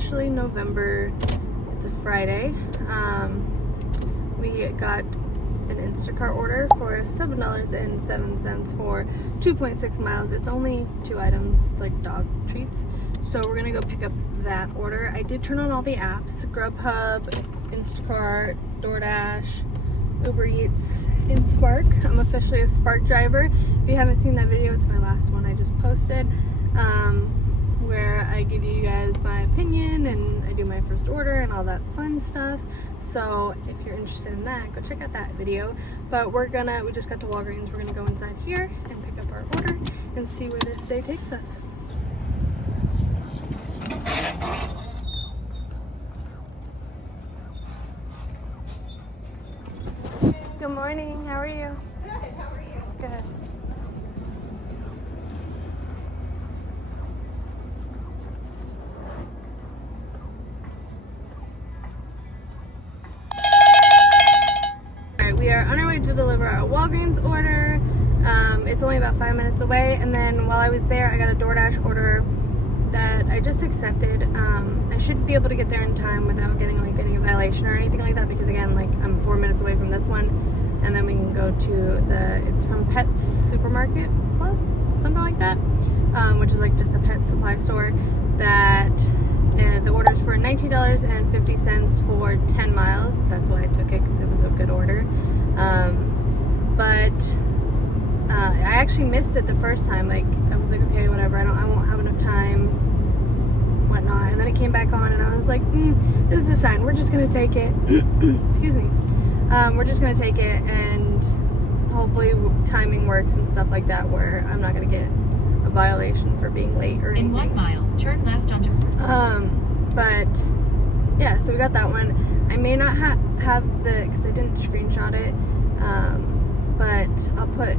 officially November. It's a Friday. We got an Instacart order for $7.07 for 2.6 miles. It's only 2 items. It's like dog treats. So we're gonna go pick up that order. I did turn on all the apps: Grubhub, Instacart, DoorDash, Uber Eats, and Spark. I'm officially a Spark driver. If you haven't seen that video, it's my last one I just posted, where I give you guys my opinion and I do my first order and all that fun stuff. So if you're interested in that, go check out that video. But we just got to Walgreens. We're gonna go inside here and pick up our order and see where this day takes us. Good morning, how are you? Good, how are you? Good. Alright, we are on our way to deliver our Walgreens order. It's only about 5 minutes away, and then while I was there, I got a DoorDash order that I just accepted. I should be able to get there in time without getting like any violation or anything like that, because again, like I'm 4 minutes away from this one, and then we can go to it's from Pets Supermarket Plus, something like that, which is like just a pet supply store. That the order is for $19.50 for 10 miles. That's why I took it, because it was a good order. I actually missed it the first time. Like I was like, okay, whatever. I won't have enough time, whatnot. And then it came back on, and I was like, this is a sign. We're just gonna take it. Excuse me. We're just gonna take it, and hopefully timing works and stuff like that, where I'm not gonna get a violation for being late or anything. In 1 mile, turn left onto. But yeah, so we got that one. I may not have because I didn't screenshot it. But I'll put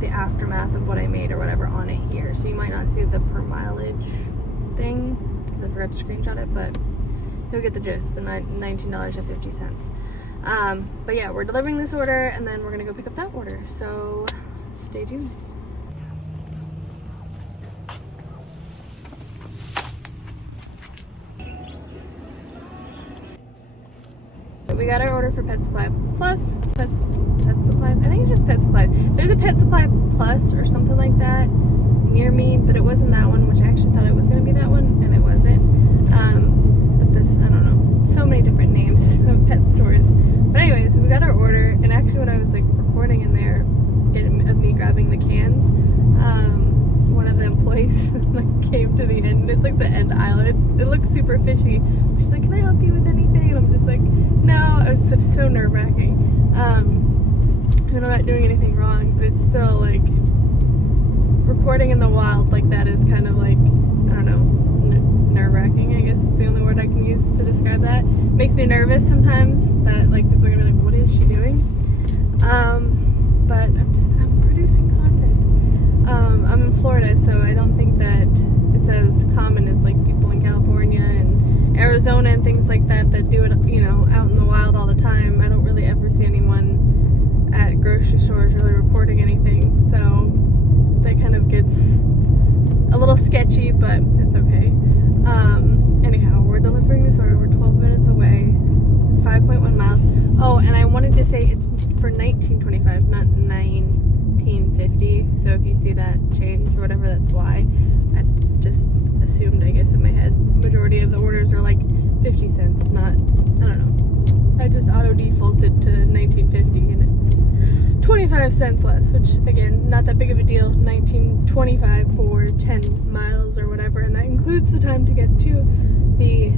the aftermath of what I made or whatever on it here, so you might not see the per mileage thing because I forgot to screenshot it, but you'll get the gist, the $19.50. But yeah, we're delivering this order, and then we're gonna go pick up that order, so stay tuned. We got our order for Pet Supply Plus. Pet Supply, I think it's just Pet Supply. There's a Pet Supply Plus or something like that near me, but it wasn't that one, which I actually thought it was going to be that one, and it wasn't. But this, I don't know, so many different names of pet stores. But anyways, we got our order, and actually when I was like recording in there, of me grabbing the cans, one of the employees like came to the end, and it's like the end aisle. It looks super fishy. She's like, "Can I help you with anything?" And I'm just like, "No." I was so nerve-wracking. And I'm not doing anything wrong, but it's still like recording in the wild like that is kind of like, I don't know, nerve-wracking, I guess is the only word I can use to describe that. Makes me nervous sometimes that like people are gonna be like, "What is she doing?" But I'm producing content. I'm in Florida, so I don't think that it's as common as like people in California and Arizona and things like that do it, you know, out in the wild all the time. I don't really ever see anyone at grocery stores really recording anything, so that kind of gets a little sketchy, but it's okay. Anyhow, we're delivering this order. We're 12 minutes away, 5.1 miles. Oh, and I wanted to say it's for $19.25, not $19.50. So if you see that change or whatever, that's why. I just assumed, I guess, in my head, majority of the orders are like 50 cents, not, I don't know. I just auto defaulted to $19.50, and it's 25 cents less, which again, not that big of a deal. $19.25 for 10 miles or whatever, and that includes the time to get to the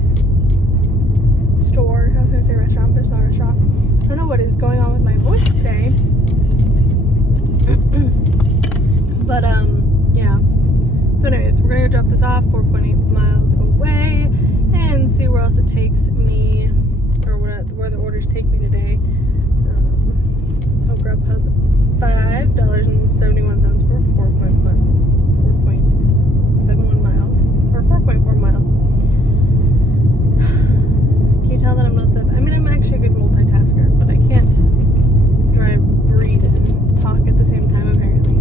store. I was gonna say restaurant, but it's not a restaurant. I don't know what is going on with my voice today. But yeah. So anyways, we're gonna go drop this off 4.8 miles away and see where else it takes me, or where the orders take me today. Grubhub, $5.71 for 4.71 miles, or 4.4 miles. Can you tell that I'm not I mean, I'm actually a good multitasker, but I can't read and talk at the same time, apparently.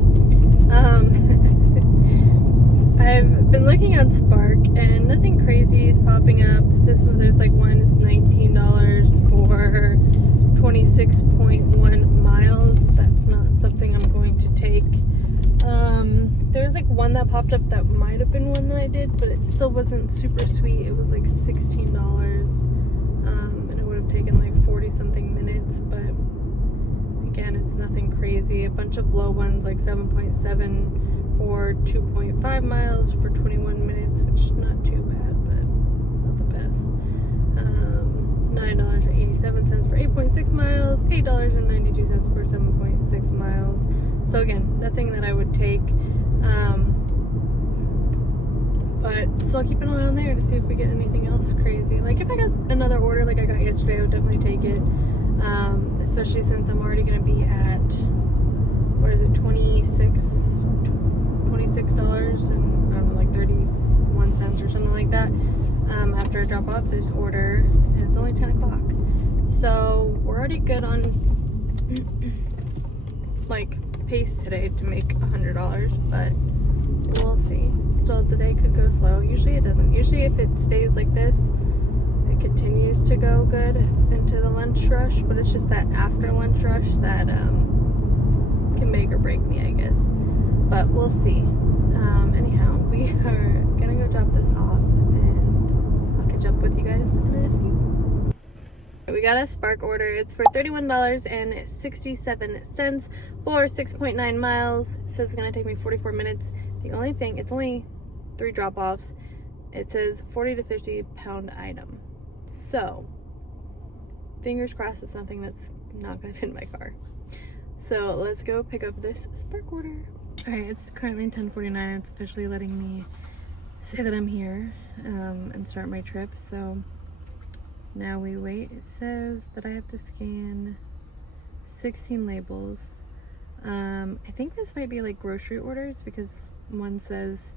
I've been looking on Spark and nothing crazy is popping up. This one, there's like one is $19 for 26.1 miles. That's not something I'm going to take. There's like one that popped up that might have been one that I did, but it still wasn't super sweet. It was like $16. And it would have taken like 40 something minutes, but again, it's nothing crazy. A bunch of low ones like 7.7 for 2.5 miles for 21 minutes, which is not too bad, but not the best. $9.87 for 8.6 miles, $8.92 for 7.6 miles. So again, nothing that I would take, but still keep an eye on there to see if we get anything else crazy. Like if I got another order like I got yesterday, I would definitely take it, especially since I'm already going to be at, what is it, $26 and I don't know, like 31 cents or something like that, after I drop off this order, and it's only 10 o'clock. So we're already good on like pace today to make $100, but we'll see. Still, the day could go slow. Usually it doesn't. Usually if it stays like this, it continues to go good into the lunch rush, but it's just that after lunch rush that can make or break me, I guess. But we'll see. Anyhow, we are gonna go drop this off, and I'll catch up with you guys in a few. We got a Spark order. It's for $31.67 for 6.9 miles. It says it's gonna take me 44 minutes. The only thing, it's only 3 drop-offs. It says 40 to 50 pound item. So, fingers crossed it's something that's not gonna fit in my car. So let's go pick up this Spark order. Alright, it's currently 10:49. It's officially letting me say that I'm here and start my trip. So now we wait. It says that I have to scan 16 labels. I think this might be like grocery orders, because one says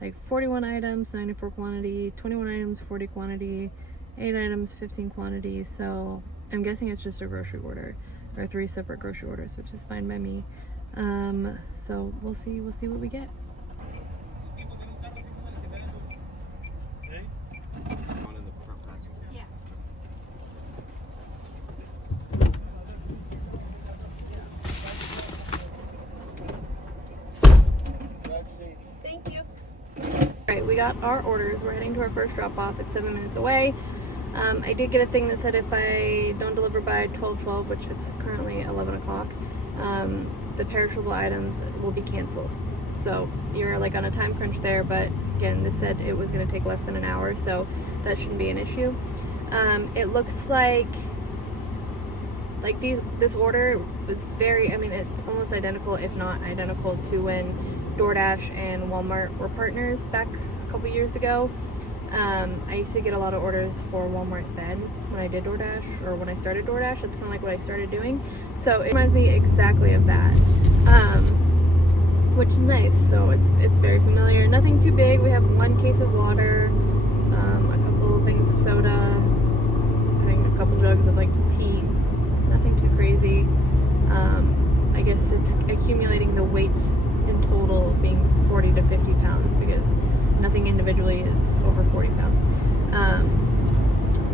like 41 items, 94 quantity, 21 items, 40 quantity, 8 items, 15 quantity. So I'm guessing it's just a grocery order, or 3 separate grocery orders, which is fine by me. So we'll see what we get. Thank you. Alright, we got our orders. We're heading to our first drop off. It's 7 minutes away. I did get a thing that said if I don't deliver by 12:12, which it's currently 11 o'clock, the perishable items will be canceled. So you're like on a time crunch there, but again, this said it was going to take less than an hour, so that shouldn't be an issue. It looks like this order was very, I mean, it's almost identical, if not identical, to when DoorDash and Walmart were partners back a couple years ago. I used to get a lot of orders for Walmart then when I did DoorDash, or when I started DoorDash. That's kind of like what I started doing. So it reminds me exactly of that, which is nice. So it's very familiar. Nothing too big. We have 1 case of water, a couple of things of soda, I think a couple jugs of like tea. Nothing too crazy. I guess it's accumulating the weight in total being 40 to 50 pounds, because nothing individually is over 40 pounds.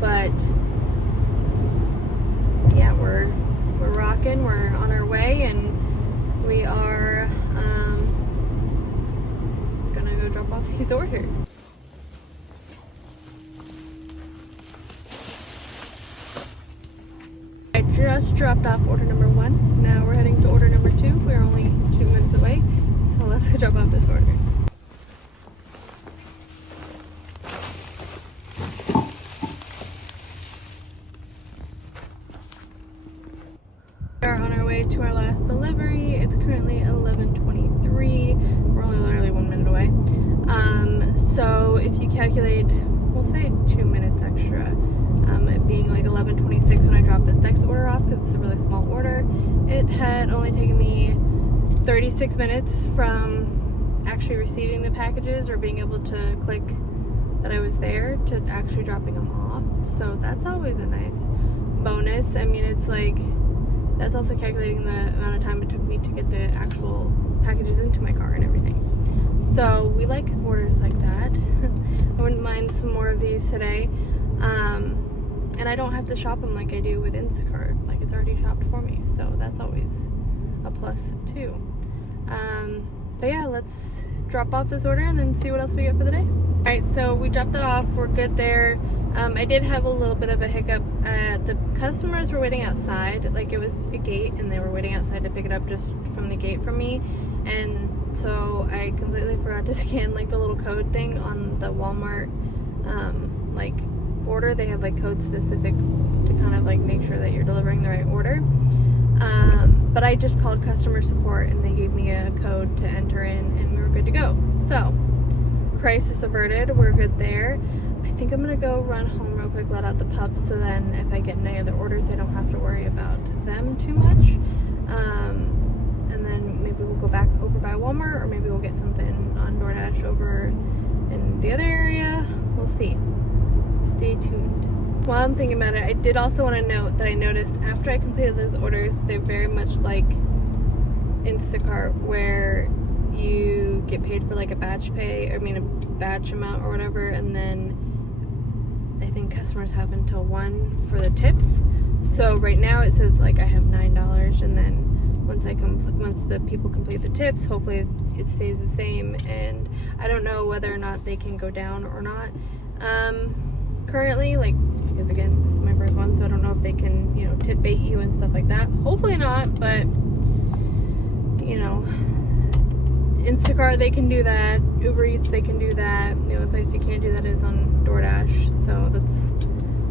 But yeah, we're rocking. We're on our way, and we are gonna go drop off these orders. I just dropped off order number 1. Now we're heading to order number 2. We're only 2 minutes away, so let's go drop off this order. We are on our way to our last delivery. It's currently 11:23. We're only literally 1 minute away. So if you calculate, we'll say 2 minutes extra, it being like 11:26 when I dropped this next order off, because it's a really small order. It had only taken me 36 minutes from actually receiving the packages or being able to click that I was there to actually dropping them off. So that's always a nice bonus. I mean, it's like, that's also calculating the amount of time it took me to get the actual packages into my car and everything. So we like orders like that. of these today. And I don't have to shop them like I do with Instacart. Like, it's already shopped for me, so that's always a plus too. But yeah, let's drop off this order and then see what else we get for the day. Alright, so we dropped it off. We're good there. I did have a little bit of a hiccup. The customers were waiting outside. Like, it was a gate and they were waiting outside to pick it up just from the gate from me. And so I completely forgot to scan like the little code thing on the Walmart like order. They have like code specific to kind of like make sure that you're delivering the right order. But I just called customer support and they gave me a code to enter in and we were good to go. So, crisis averted, we're good there. I think I'm gonna go run home real quick, let out the pups, so then if I get any other orders, I don't have to worry about them too much. And then maybe we'll go back over by Walmart, or maybe we'll get something on DoorDash over in the other area. We'll see. Stay tuned. While I'm thinking about it, I did also want to note that I noticed after I completed those orders, they're very much like Instacart, where you get paid for like a batch pay, a batch amount or whatever, and then I think customers have until 1 for the tips. So right now it says like I have $9, and then once the people complete the tips, hopefully it stays the same. And I don't know whether or not they can go down or not. Currently, like, because again, this is my first one, so I don't know if they can, you know, tip bait you and stuff like that. Hopefully not, but, you know, Instacart, they can do that. Uber Eats, they can do that. The only place you can't do that is on DoorDash. So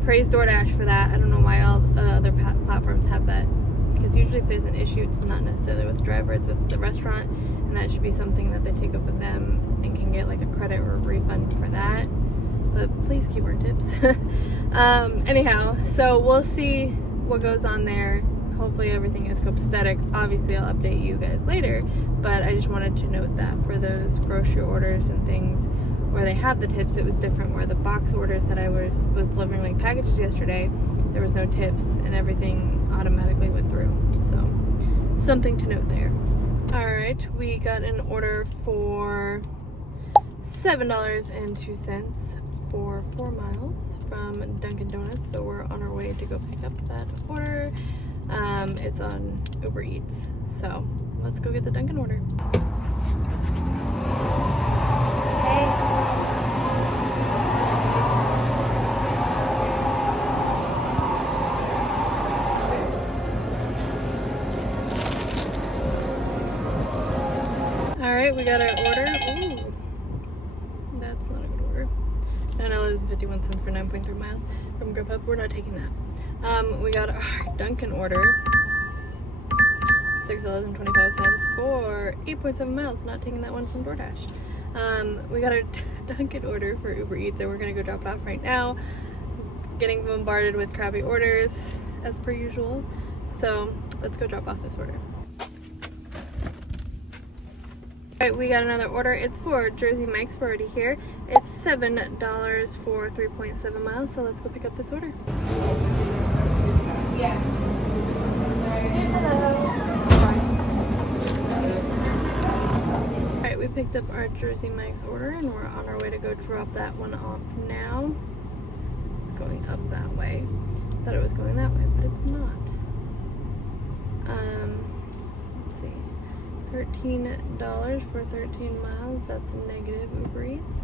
praise DoorDash for that. I don't know why all the other platforms have that. Because usually if there's an issue, it's not necessarily with the driver, it's with the restaurant. And that should be something that they take up with them and can get like a credit or a refund for that. But please keep our tips. Anyhow, so we'll see what goes on there. Hopefully everything is copacetic. Obviously I'll update you guys later, but I just wanted to note that for those grocery orders and things where they have the tips, it was different. Where the box orders that I was delivering, like packages yesterday, there was no tips and everything automatically went through. So something to note there. Alright, we got an order for $7.02 for 4 miles from Dunkin' Donuts, so we're on our way to go pick up that order. It's on Uber Eats, so let's go get the Dunkin' order. Alright, we got our order. Ooh, that's not a good order. $9.51 for 9.3 miles from Grubhub. We're not taking that. We got our Dunkin' order. $6.25 for 8.7 miles. Not taking that one from DoorDash. We got our Dunkin' order for Uber Eats, and we're gonna go drop it off right now. Getting bombarded with crappy orders as per usual. So let's go drop off this order. Alright, we got another order. It's for Jersey Mike's. We're already here. It's $7 for 3.7 miles, so let's go pick up this order. Yeah. Alright, we picked up our Jersey Mike's order and we're on our way to go drop that one off now. It's going up that way. Thought it was going that way, but it's not. Let's see. $13 for 13 miles. That's negative Uber Eats.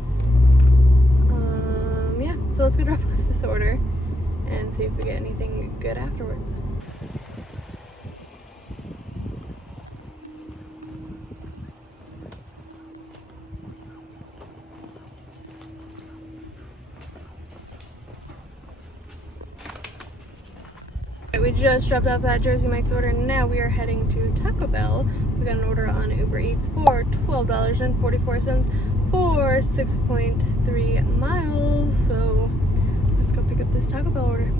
Yeah, so let's go drop off this order and see if we get anything good afterwards. We just dropped off that Jersey Mike's order and now we are heading to Taco Bell. We got an order on Uber Eats for $12.44 for 6.3 miles. So let's go pick up this Taco Bell order.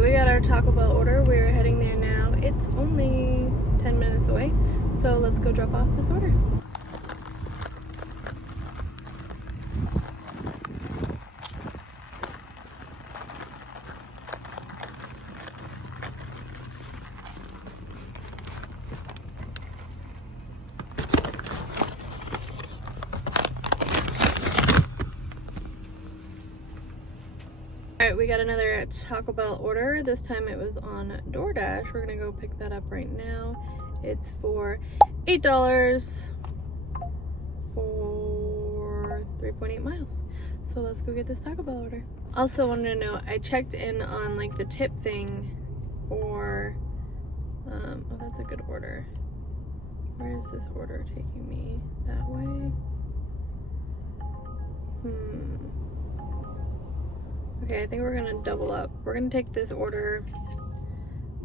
We got our Taco Bell order. We're heading there now. It's only 10 minutes away. So let's go drop off this order. Alright, we got another Taco Bell order. This time it was on DoorDash. We're gonna go pick that up right now. It's for $8 for 3.8 miles. So let's go get this Taco Bell order. Also wanted to know, I checked in on like the tip thing for, oh, that's a good order. Where is this order taking me? That way? Okay, I think we're gonna double up. We're gonna take this order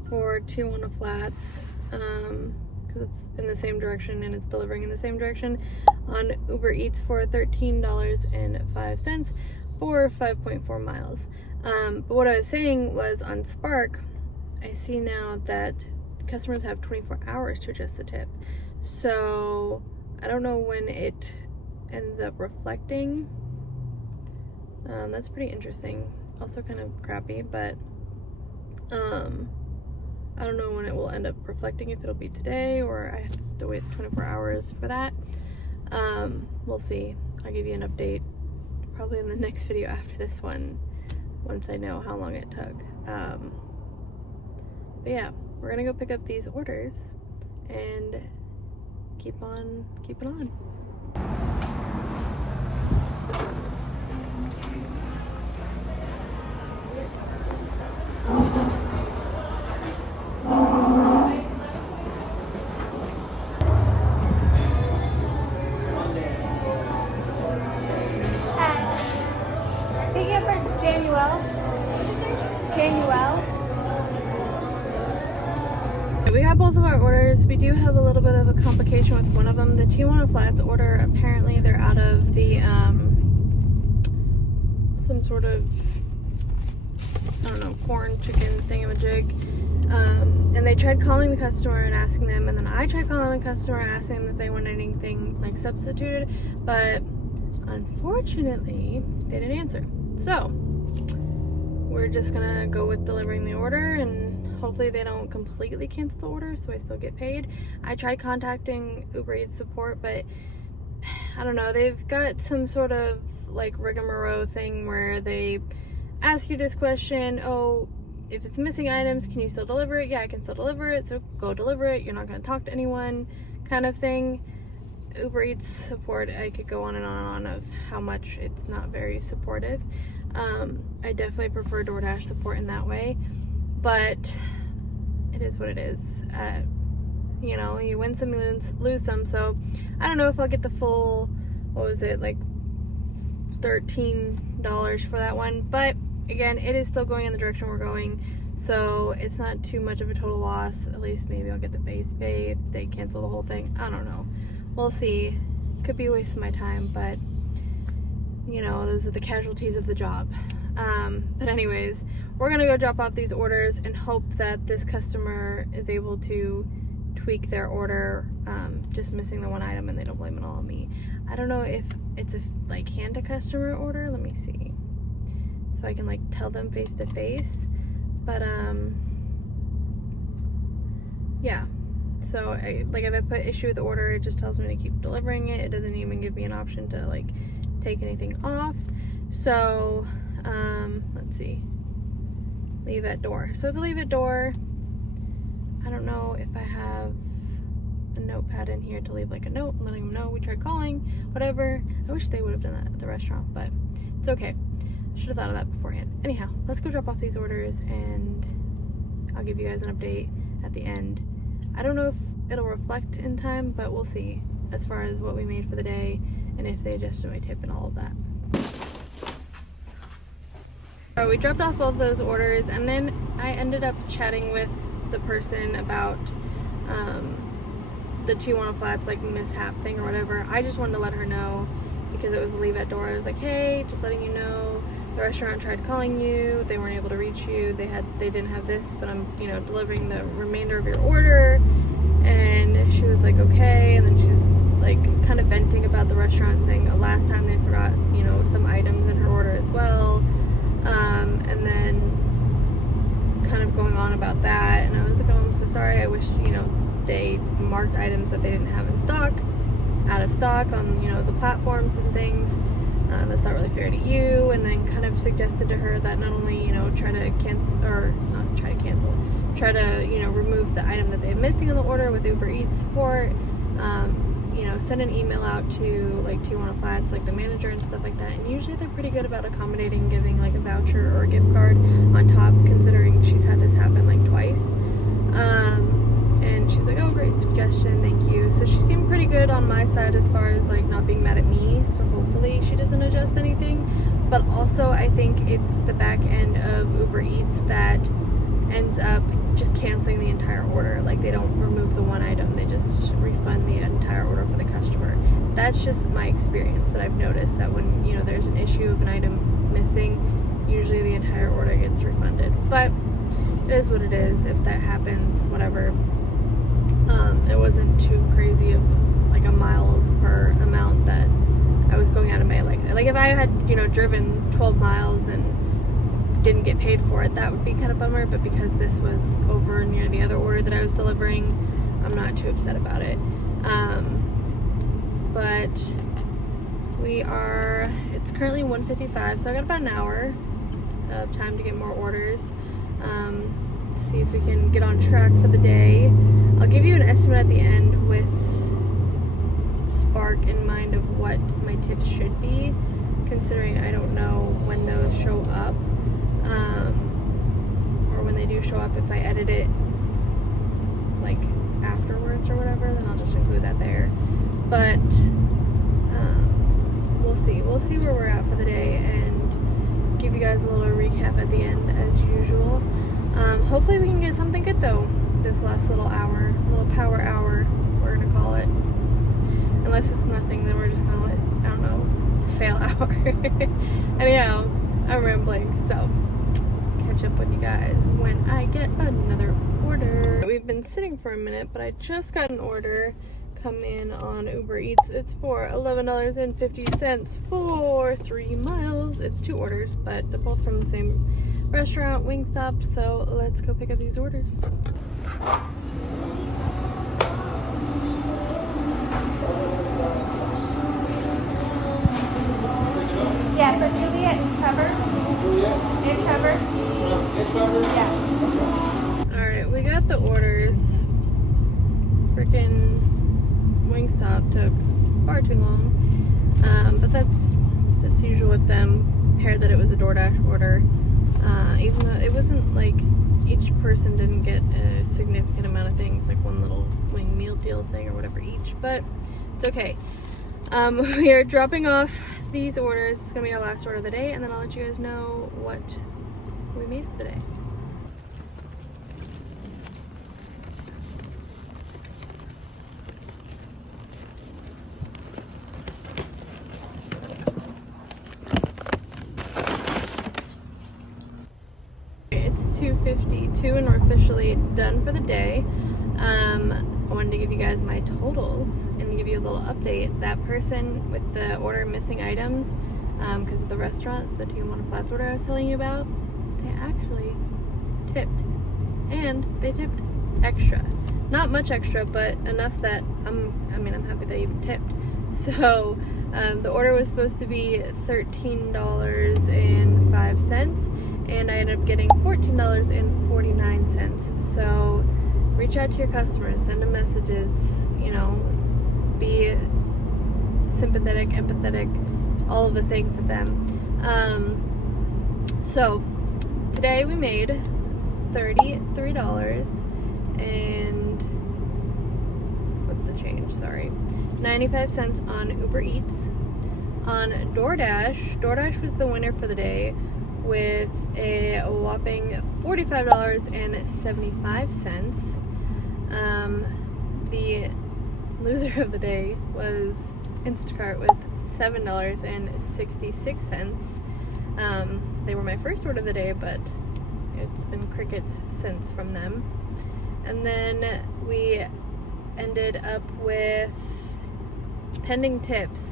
for Tijuana Flats, because it's in the same direction and it's delivering in the same direction on Uber Eats for $13.05 for 5.4 miles. But what I was saying was on Spark, I see now that customers have 24 hours to adjust the tip. So I don't know when it ends up reflecting. That's pretty interesting. Also kind of crappy, but I don't know when it will end up reflecting, if it'll be today or I have to wait 24 hours for that. We'll see. I'll give you an update probably in the next video after this one, once I know how long it took. But yeah, we're gonna go pick up these orders and keep on keeping on. We got both of our orders. We do have a little bit of a complication with one of them. The Tijuana Flats order, apparently they're out of the some sort of, I don't know, corn chicken thingamajig. And they tried calling the customer and asking them, and then I tried calling the customer and asking them if they wanted anything like substituted, but unfortunately they didn't answer. So we're just gonna go with delivering the order, and hopefully they don't completely cancel the order so I still get paid. I tried contacting Uber Eats support, but I don't know, they've got some sort of like rigmarole thing where they ask you this question: oh, if it's missing items, can you still deliver it? Yeah, I can still deliver it, so go deliver it. You're not going to talk to anyone, kind of thing. Uber Eats support, I could go on and on of how much it's not very supportive. I definitely prefer DoorDash support in that way, but it is what it is. You know, you win some, you lose some, so I don't know if I'll get the full, what was it, like $13 for that one, but again, it is still going in the direction we're going, so it's not too much of a total loss. At least maybe I'll get the base pay if they cancel the whole thing. I don't know. We'll see. Could be a waste of my time, but you know, those are the casualties of the job. But anyways, we're gonna go drop off these orders and hope that this customer is able to tweak their order, just missing the one item, and they don't blame it all on me. I don't know if it's a like hand to customer order. Let me see, so I can like tell them face to face. But yeah, so if I put issue with the order, it just tells me to keep delivering it. It doesn't even give me an option to like take anything off. So let's see, leave at door. So it's a leave at door. I don't know if I have a notepad in here to leave like a note letting them know we tried calling, whatever. I wish they would have done that at the restaurant, but it's okay. Should have thought of that beforehand. Anyhow, let's go drop off these orders and I'll give you guys an update at the end. I don't know if it'll reflect in time, but we'll see as far as what we made for the day and if they adjusted my tip and all of that. So we dropped off both those orders, and then I ended up chatting with the person about the Tijuana Flats like mishap thing or whatever. I just wanted to let her know because it was a leave at door. I was like, hey, just letting you know, the restaurant tried calling you, they weren't able to reach you, they didn't have this, but I'm, you know, delivering the remainder of your order. And she was like, okay. And then she's like kind of venting about the restaurant, saying, oh, last time they forgot, you know, some items in her order as well. And then kind of going on about that, and I was like, oh, I'm so sorry, I wish, you know, they marked items that they didn't have in stock, out of stock on, you know, the platforms and things. that's not really fair to you, and then kind of suggested to her that not only, try to remove the item that they have missing on the order with Uber Eats support, send an email out to like Tijuana Flats, like the manager and stuff like that, and usually they're pretty good about accommodating, giving like a voucher or a gift card on top, considering she's had this happen like twice. And she's like, oh, great suggestion, thank you. So she seemed pretty good on my side as far as like not being mad at me, so hopefully she doesn't adjust anything. But also I think it's the back end of Uber Eats that ends up just canceling the entire order. Like, they don't remove the one item, they just refund the entire order for the customer. That's just my experience that I've noticed, that when there's an issue of an item missing, usually the entire order gets refunded. But it is what it is. If that happens, whatever. It wasn't too crazy of like a miles per amount that I was going out of my like if I had driven 12 miles and didn't get paid for it, that would be kind of bummer. But because this was over near the other order that I was delivering, I'm not too upset about it. But it's currently 1:55, so I got about an hour of time to get more orders. See if we can get on track for the day. I'll give you an estimate at the end with Spark in mind of what my tips should be, considering I don't know when those show up, or when they do show up. If I edit it like afterwards or whatever, then I'll just include that there. But we'll see where we're at for the day and give you guys a little recap at the end as usual. Hopefully we can get something good though this last little hour, little power hour, we're gonna call it. Unless it's nothing, then we're just gonna let, I don't know, fail hour. Anyhow, I'm rambling, so catch up with you guys when I get another order. We've been sitting for a minute, but I just got an order come in on Uber Eats. It's for $11.50 for 3 miles. It's 2 orders, but they're both from the same restaurant, Wingstop, so let's go pick up these orders. Yeah, for Juliet and Trevor. And Trevor? And Trevor? Yeah. Alright, we got the orders. Freaking Wingstop took far too long. But that's usual with them. Paired that it was a DoorDash order. Even though it wasn't like each person didn't get a significant amount of things, like one little wing meal deal thing or whatever each, but it's okay. We are dropping off these orders. It's gonna be our last order of the day, and then I'll let you guys know what we made for the day. It's 2:52 and we're officially done for the day. I wanted to give you guys my totals and give you a little update. That person with the order missing items, because of the restaurant, the Tijuana Flats order I was telling you about, they actually tipped. And they tipped extra. Not much extra, but enough that I'm happy they even tipped. So the order was supposed to be $13.05, and I ended up getting $14.49. So reach out to your customers, send them messages, be sympathetic, empathetic, all of the things with them. So today we made $33 and what's the change? Sorry, 95 cents on Uber Eats. On DoorDash was the winner for the day with a whopping $45.75. The loser of the day was Instacart with $7.66. They were my first order of the day, but it's been crickets since from them. And then we ended up with, pending tips,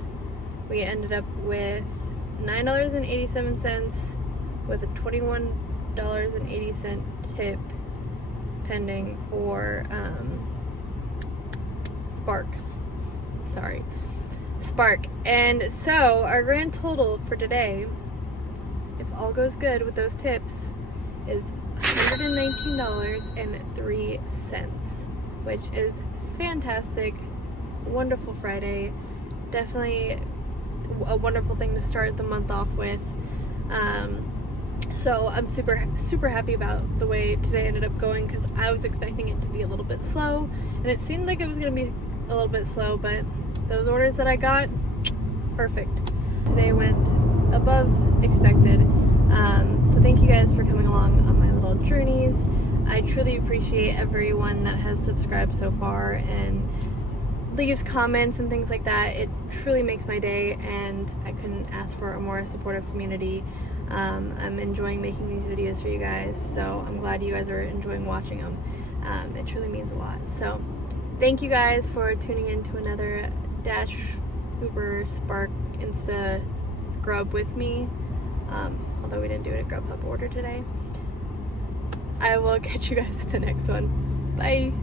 we ended up with $9.87 with a $21.80 tip pending for Spark. Sorry. Spark. And so our grand total for today, if all goes good with those tips, is $119.03, which is fantastic. Wonderful Friday. Definitely a wonderful thing to start the month off with. So I'm super happy about the way today ended up going, because I was expecting it to be a little bit slow, and it seemed like it was going to be a little bit slow, but those orders that I got, perfect. Today went above expected. So thank you guys for coming along on my little journeys. I truly appreciate everyone that has subscribed so far and leaves comments and things like that. It truly makes my day, and I couldn't ask for a more supportive community. I'm enjoying making these videos for you guys, so I'm glad you guys are enjoying watching them. It truly means a lot. So thank you guys for tuning in to another Dash, Uber, Spark, Insta, Grub with me. Although we didn't do it at Grubhub order today. I will catch you guys in the next one. Bye!